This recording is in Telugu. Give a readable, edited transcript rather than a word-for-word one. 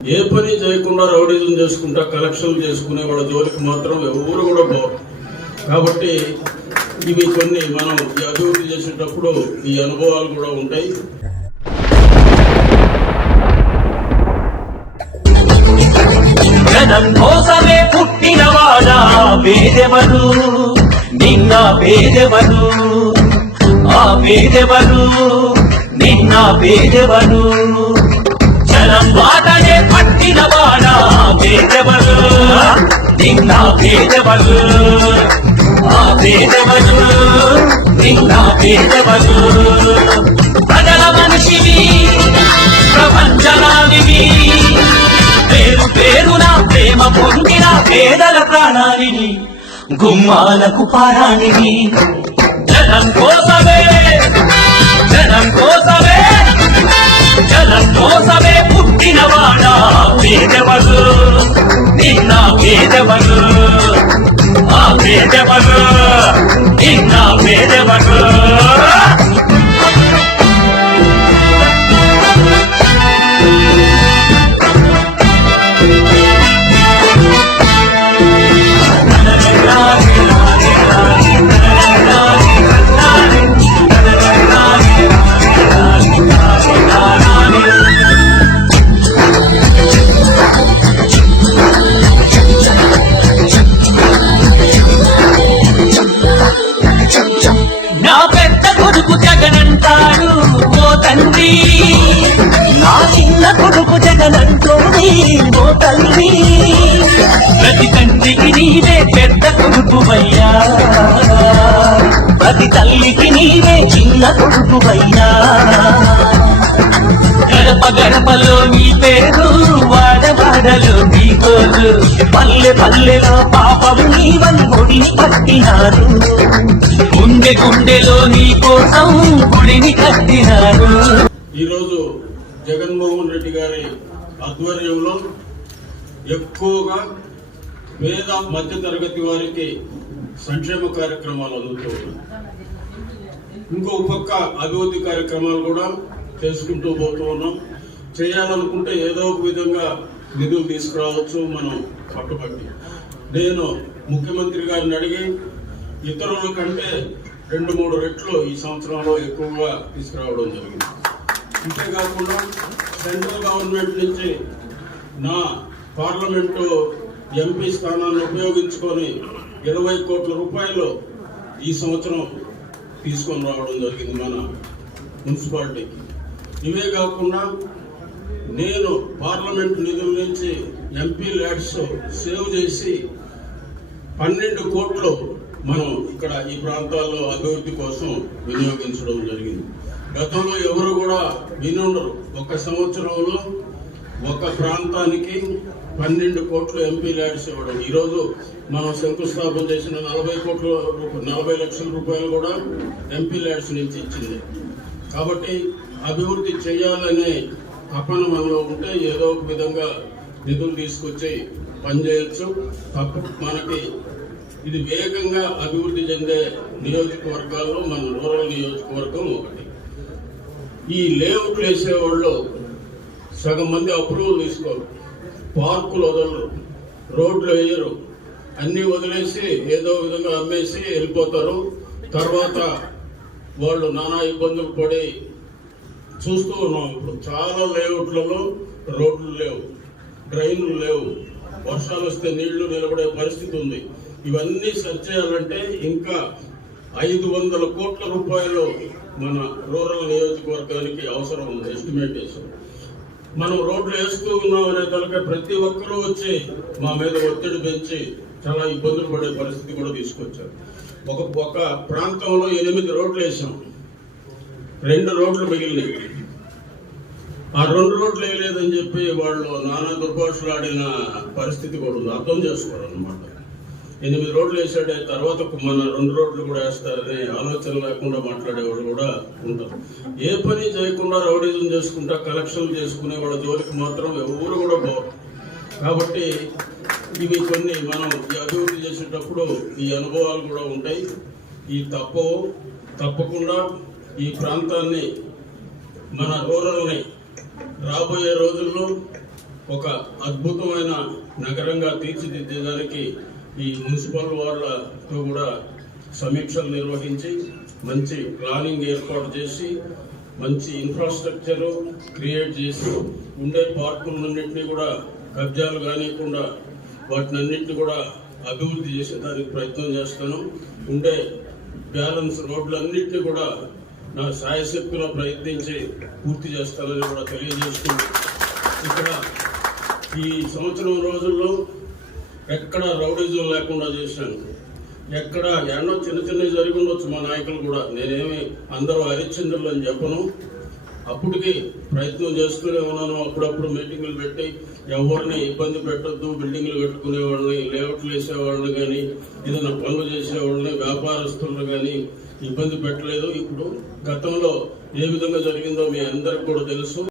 ఏ పని చేయకుండా రౌడీజం చేసుకుంటా కలెక్షన్లు చేసుకునే వాళ్ళ జోలికి మాత్రం ఎవరు కూడా పోరు. కాబట్టి ఇవి కొన్ని మనం ఈ అభివృద్ధి చేసేటప్పుడు ఈ అనుభవాలు కూడా ఉంటాయి. కోసమే పుట్టినవాడా పేదెవరు, నిన్న పేదెవరు, ఆ పేదెవరు, నిన్న పేదెవరు, జనం బాటనే పట్టినవాడా పేదెవరు, నిన్న పేదెవరు, ఆ పేదెవరు, నిన్న పేదెవరు, ప్రజల మనిషివి ప్రపంచనానివి, పేరు పేరున ప్రేమ పొందిన పేదల ప్రాణానివి, గుమ్మాలకు పారానివి, జనం కోసమే, జనం కోసమే, జనం కోసమే పుట్టినవాడా పేదెవరు, నిన్న పేదెవరు, ఆ పేదెవరు, నిన్న పేదెవరు. నా పెద్ద కొడుకు జగనంటాడు ఓ తండ్రి, నా చిన్న కొడుకు జగనంటోని ఓ తల్లి, ప్రతి తండ్రికి నీవే పెద్ద కొడుకువయ్యా, ప్రతి తల్లికి నీవే చిన్న కొడుకువయ్యా, గడప గడపలో నీ పేరు, వాడవాడలో నీ కోరు, పల్లె పల్లెలో పాపం నీవని ఒడిని పట్టినారు, గుండె గుండెలో నీ కోసం గుడిని కట్టినారు. ఈరోజు జగన్మోహన్ రెడ్డి గారి ఆధ్వర్యంలో ఎక్కువగా పేద మధ్య తరగతి వారికి సంక్షేమ కార్యక్రమాలు అందుతున్నాయి. ఇంకో పక్క అభివృద్ధి కార్యక్రమాలు కూడా చేసుకుంటూ పోతూ ఉన్నాం. చేయాలనుకుంటే ఏదో ఒక విధంగా నిధులు తీసుకురావచ్చు మనం పట్టుబట్టి. నేను ముఖ్యమంత్రి గారిని అడిగి ఇతరుల కంటే 2-3 రెట్లు ఈ సంవత్సరంలో ఎక్కువగా తీసుకురావడం జరిగింది. అంతేకాకుండా సెంట్రల్ గవర్నమెంట్ నుంచి నా పార్లమెంటు ఎంపీ స్థానాన్ని ఉపయోగించుకొని 20 కోట్ల రూపాయలు ఈ సంవత్సరం తీసుకొని రావడం జరిగింది మన మున్సిపాలిటీకి. ఇవే కాకుండా నేను పార్లమెంట్ నిధుల నుంచి ఎంపీ ల్యాడ్స్ సేవ్ చేసి 12 కోట్లు మనం ఇక్కడ ఈ ప్రాంతాల్లో అభివృద్ధి కోసం వినియోగించడం జరిగింది. గతంలో ఎవరు కూడా వినుండరు. ఒక సంవత్సరంలో ఒక ప్రాంతానికి 12 కోట్లు ఎంపీ ల్యాడ్స్ ఇవ్వడం. ఈరోజు మనం శంకుస్థాపన చేసిన 40 లక్షల రూపాయలు కూడా ఎంపీ ల్యాడ్స్ నుంచి ఇచ్చింది. కాబట్టి అభివృద్ధి చేయాలనే తపన మనలో ఉంటే ఏదో ఒక విధంగా నిధులు తీసుకొచ్చి పనిచేయచ్చు. మనకి ఇది వేగంగా అభివృద్ధి చెందే నియోజకవర్గాల్లో మన రూరల్ నియోజకవర్గం ఒకటి. ఈ లేఅవుట్లు వేసేవాళ్ళు సగం మంది అప్రూవల్ తీసుకోరు, పార్కులు వదలరు, రోడ్లు వేయరు, అన్ని వదిలేసి ఏదో విధంగా అమ్మేసి వెళ్ళిపోతారు. తర్వాత వాళ్ళు నానా ఇబ్బందులు పడి చూస్తూ ఉన్నాం. ఇప్పుడు చాలా లేఅవుట్లలో రోడ్లు లేవు, డ్రైన్లు లేవు, వర్షాలు వస్తే నీళ్లు నిలబడే పరిస్థితి ఉంది. ఇవన్నీ సరి చేయాలంటే ఇంకా 500 కోట్ల రూపాయలు మన రూరల్ నియోజకవర్గానికి అవసరం ఉంది. ఎస్టిమేట్ చేసాం. మనం రోడ్లు వేస్తూ ఉన్నాం అనే తలకే ప్రతి ఒక్కరూ వచ్చి మా మీద ఒత్తిడి పెంచి చాలా ఇబ్బందులు పడే పరిస్థితి కూడా తీసుకొచ్చారు. ఒక ప్రాంతంలో 8 రోడ్లు వేసాం, 2 రోడ్లు మిగిలినాయి. ఆ 2 రోడ్లు వేయలేదని చెప్పి వాళ్ళు నానా దుర్భాషలు ఆడిన పరిస్థితి కూడా ఉంది. అర్థం చేసుకోరు అన్నమాట. 8 రోడ్లు వేసాడే తర్వాత మన 2 రోడ్లు కూడా వేస్తారనే ఆలోచన లేకుండా మాట్లాడేవాళ్ళు కూడా ఉంటారు. ఏ పని చేయకుండా రౌడీజం చేసుకుంటా కలెక్షన్లు చేసుకునే వాళ్ళ జోలికి మాత్రం ఎవరు కూడా పోరు. కాబట్టి ఇవి కొన్ని మనం ఈ అభివృద్ధి చేసేటప్పుడు ఈ అనుభవాలు కూడా ఉంటాయి. ఈ తప్పకుండా ఈ ప్రాంతాన్ని మన రూరల్ని రాబోయే రోజుల్లో ఒక అద్భుతమైన నగరంగా తీర్చిదిద్దేదానికి ఈ మున్సిపల్ వాళ్ళతో కూడా సమీక్షలు నిర్వహించి మంచి ప్లానింగ్ ఏర్పాటు చేసి మంచి ఇన్ఫ్రాస్ట్రక్చర్ క్రియేట్ చేసి ఉండే పార్కులన్నింటినీ కూడా కబ్జాలు కానివ్వకుండా వాటినన్నింటినీ కూడా అభివృద్ధి చేసేదానికి ప్రయత్నం చేస్తాను. ఉండే బ్యాలెన్స్ రోడ్లన్నింటినీ కూడా నా సాయశక్తిలో ప్రయత్నించి పూర్తి చేస్తానని కూడా తెలియజేస్తుంది. ఇక్కడ ఈ సంవత్సరం రోజుల్లో ఎక్కడ రౌడిజం లేకుండా చేశాను. ఎక్కడ ఎన్నో చిన్న చిన్నవి జరిగి ఉండొచ్చు మా నాయకులు కూడా, నేనేమి అందరూ హరిశ్చంద్రులు అని చెప్పను. అప్పటికి ప్రయత్నం చేస్తూనే ఉన్నాను. అప్పుడప్పుడు మీటింగులు పెట్టి ఎవరిని ఇబ్బంది పెట్టొద్దు, బిల్డింగ్లు కట్టుకునే వాళ్ళని, లేఅవుట్లు వేసేవాళ్ళని కానీ ఏదైనా పనులు చేసేవాళ్ళని, వ్యాపారస్తులను కానీ ఇబ్బంది పెట్టలేదు. ఇప్పుడు గతంలో ఏ విధంగా జరిగిందో మీ అందరికి కూడా తెలుసు.